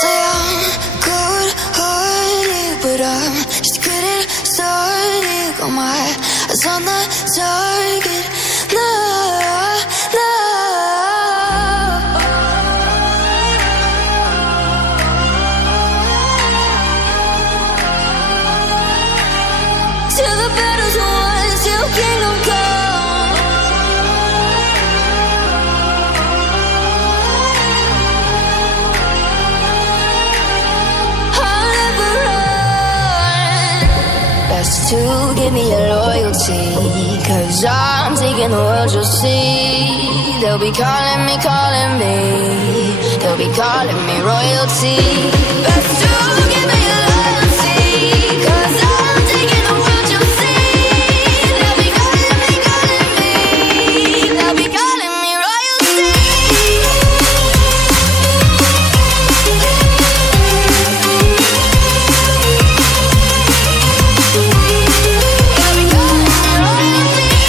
Say I'm good-hearted, but I'm just getting started. Got my eyes on the target. No, no. Till the battle's won, till kingdom come. I'll never run. Best to give me your loyalty, 'cause I'm taking the world, you'll see. They'll be calling me, they'll be calling me royalty. Best to give me your loyalty, 'cause I'm taking the world, you'll see. They'll be calling me, they'll be calling me royalty. They'll be calling me royalty.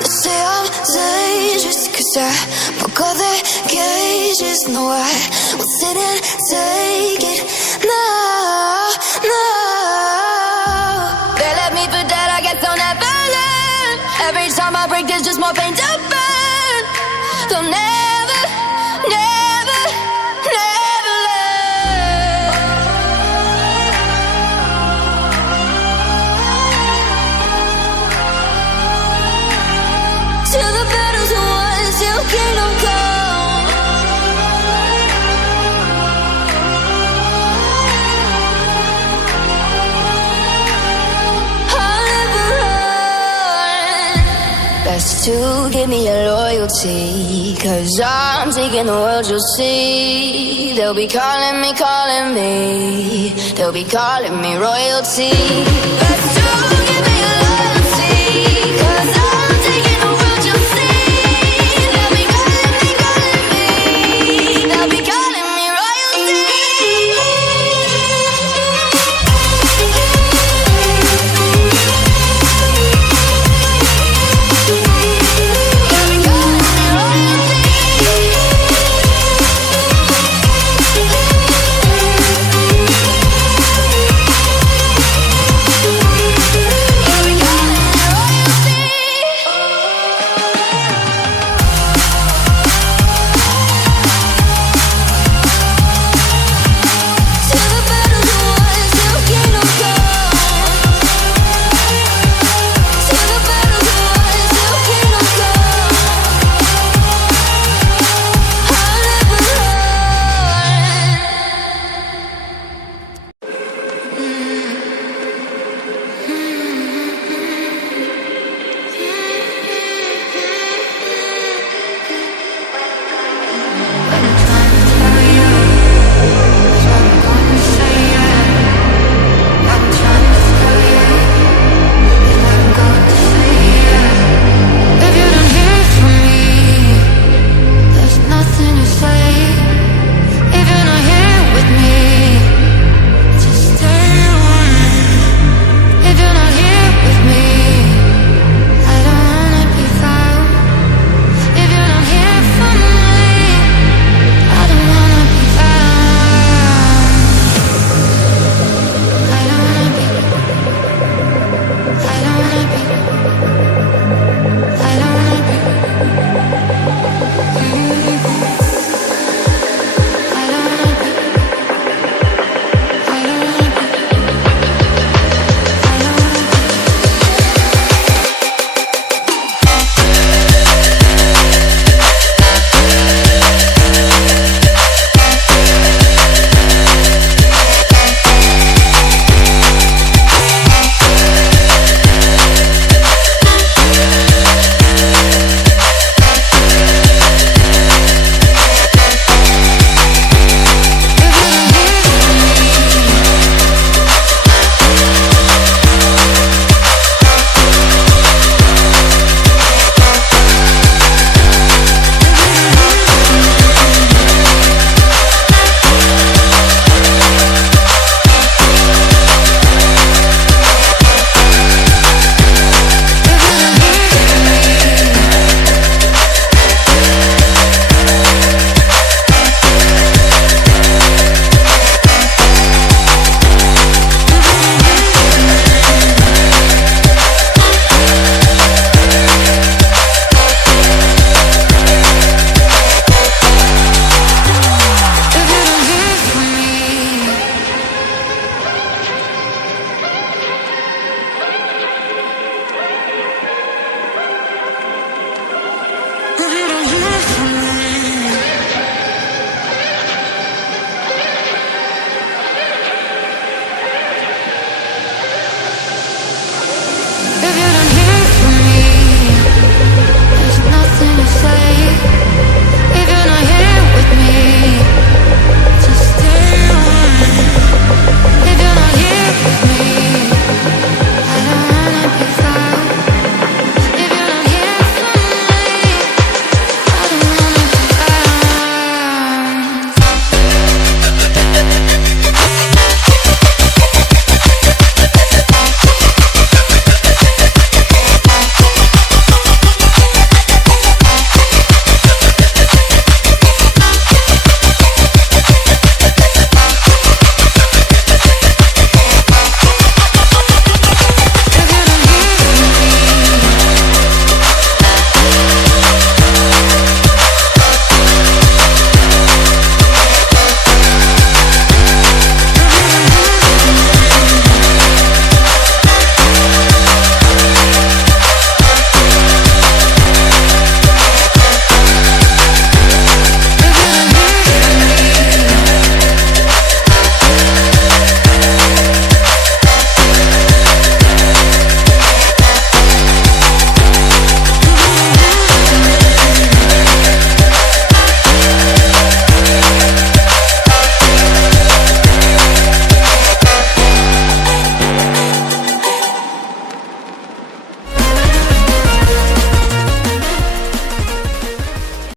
They say I'm dangerous, 'cause I broke all their cages. No, I will sit and take it. No, no. They left me for dead, I guess I'll never learn. Every time I break, there's just more pain to burn. They'll never, never, never learn. Till the battle's won, till kingdom come. I'll never run. Best to give me your loyalty, 'cause I'm taking the world, you'll see. They'll be calling me, they'll be calling me royalty. Best to